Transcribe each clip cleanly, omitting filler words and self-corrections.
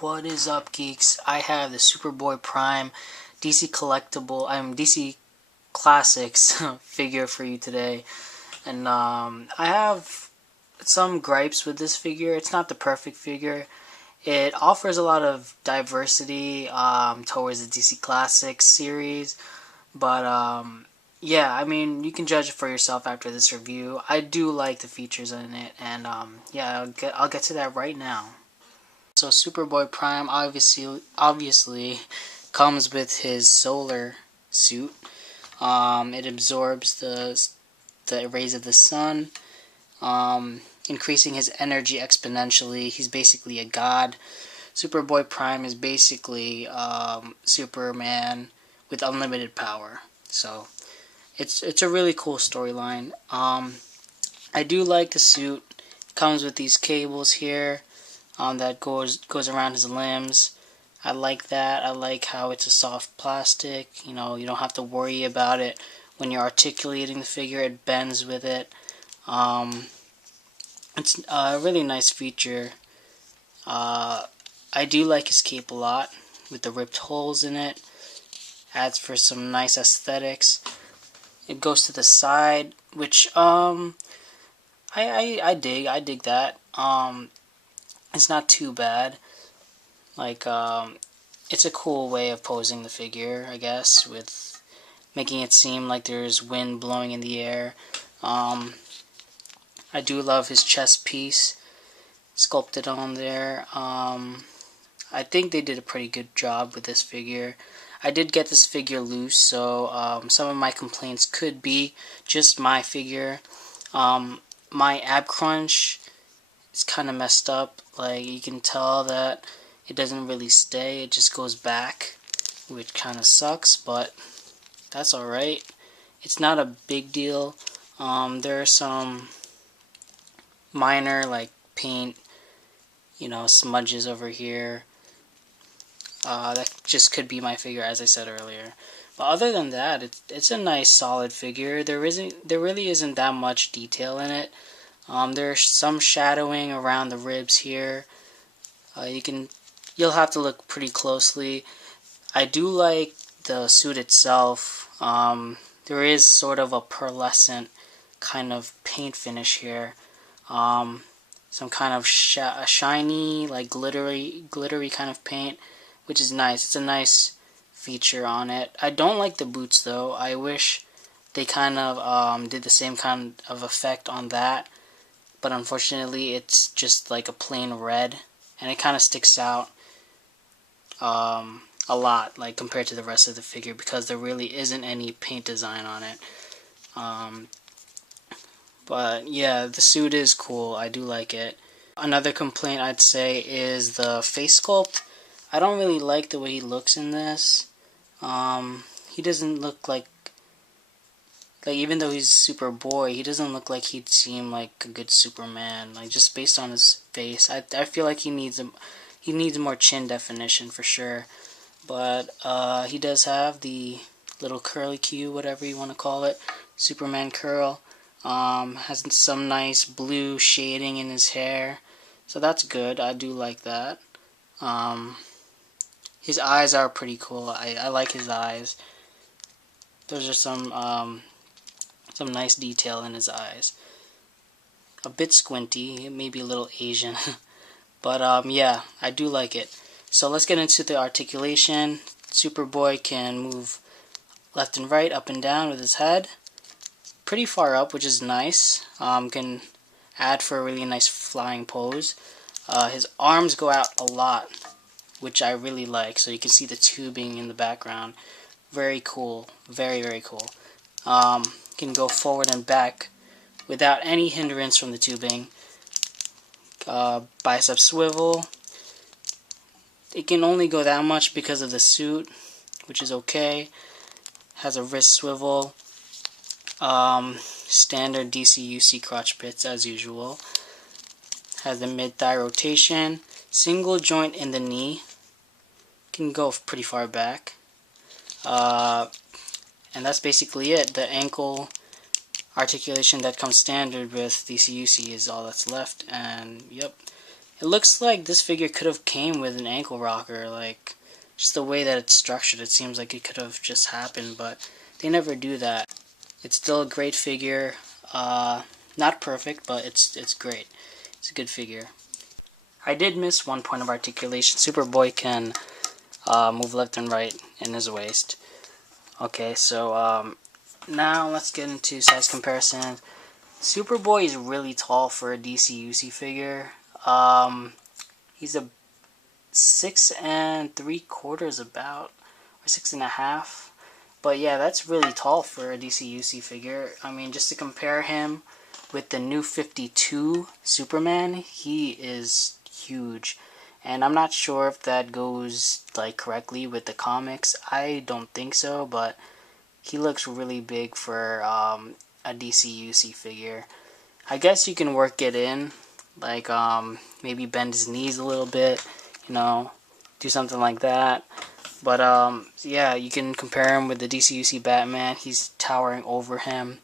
What is up, geeks? I have the Superboy Prime DC Classics figure for you today, and I have some gripes with this figure. It's not the perfect figure. It offers a lot of diversity towards the DC Classics series, but yeah, I mean, you can judge it for yourself after this review. I do like the features in it, and yeah, I'll get to that right now. So Superboy Prime obviously comes with his solar suit. It absorbs the rays of the sun, increasing his energy exponentially. He's basically a god. Superboy Prime is basically Superman with unlimited power. So it's a really cool storyline. I do like the suit. It comes with these cables here. That goes around his limbs. I like that. I like how it's a soft plastic. You know, you don't have to worry about it when you're articulating the figure. It bends with it. It's a really nice feature. I do like his cape a lot with the ripped holes in it. Adds for some nice aesthetics. It goes to the side, which I dig that. It's not too bad. Like, it's a cool way of posing the figure, I guess, with making it seem like there's wind blowing in the air. I do love his chest piece sculpted on there. I think they did a pretty good job with this figure. I did get this figure loose, so some of my complaints could be just my figure. My ab crunch, it's kind of messed up. Like, you can tell that it doesn't really stay, it just goes back, which kind of sucks, but that's alright. It's not a big deal. There are some minor, like, paint, smudges over here. That just could be my figure, as I said earlier. But other than that, it's a nice, solid figure. There really isn't that much detail in it. There's some shadowing around the ribs here. You'll have to look pretty closely. I do like the suit itself. There is sort of a pearlescent kind of paint finish here. Some kind of shiny, like glittery kind of paint, which is nice. It's a nice feature on it. I don't like the boots though. I wish they kind of did the same kind of effect on that. But unfortunately, it's just like a plain red, and it kind of sticks out a lot, like compared to the rest of the figure, because there really isn't any paint design on it. But yeah, the suit is cool. I do like it. Another complaint I'd say is the face sculpt. I don't really like the way he looks in this. He doesn't look like even though he's Superboy, he doesn't look like he'd seem like a good Superman. Like, just based on his face, I feel like he needs more chin definition for sure. But he does have the little curly Q, whatever you want to call it, Superman curl. Has some nice blue shading in his hair, so that's good. I do like that. His eyes are pretty cool. I like his eyes. Those are some nice detail in his eyes. A bit squinty, maybe a little Asian. But yeah, I do like it. So let's get into the articulation. Superboy can move left and right, up and down with his head. Pretty far up, which is nice. Can add for a really nice flying pose. His arms go out a lot, which I really like. So you can see the tubing in the background. Very cool. Very, very cool. Can go forward and back without any hindrance from the tubing. Bicep swivel. It can only go that much because of the suit, which is okay. Has a wrist swivel. Standard DCUC crotch pits as usual. Has the mid-thigh rotation. Single joint in the knee. Can go pretty far back. And that's basically it. The ankle articulation that comes standard with DCUC is all that's left. And yep, It looks like this figure could have came with an ankle rocker, like just the way that it's structured. It seems like it could have just happened, but they never do that. It's still a great figure. Not perfect, but it's great. It's a good figure. I did miss one point of articulation. Superboy can move left and right in his waist. Okay, so now let's get into size comparison. Superboy is really tall for a DC-UC figure. He's a 6 3/4 about, or 6.5. But yeah, that's really tall for a DC-UC figure. I mean, just to compare him with the new 52 Superman, he is huge. And I'm not sure if that goes like correctly with the comics. I don't think so, but he looks really big for a DC-UC figure. I guess you can work it in, like maybe bend his knees a little bit, you know, do something like that. But yeah, you can compare him with the DC-UC Batman. He's towering over him.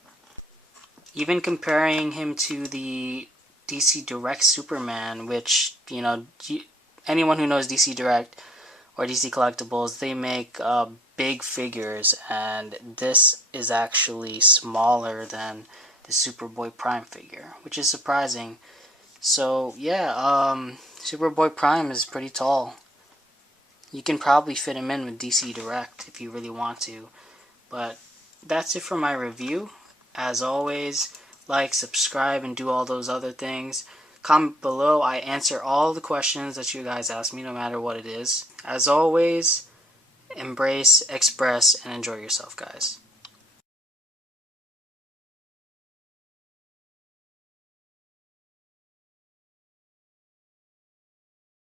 Even comparing him to the DC Direct Superman, which, you know, anyone who knows DC Direct or DC Collectibles, they make big figures, and this is actually smaller than the Superboy Prime figure, which is surprising. So yeah, Superboy Prime is pretty tall. You can probably fit him in with DC Direct if you really want to. But that's it for my review. As always, like, subscribe, and do all those other things. Comment below. I answer all the questions that you guys ask me, no matter what it is. As always, embrace, express, and enjoy yourself, guys.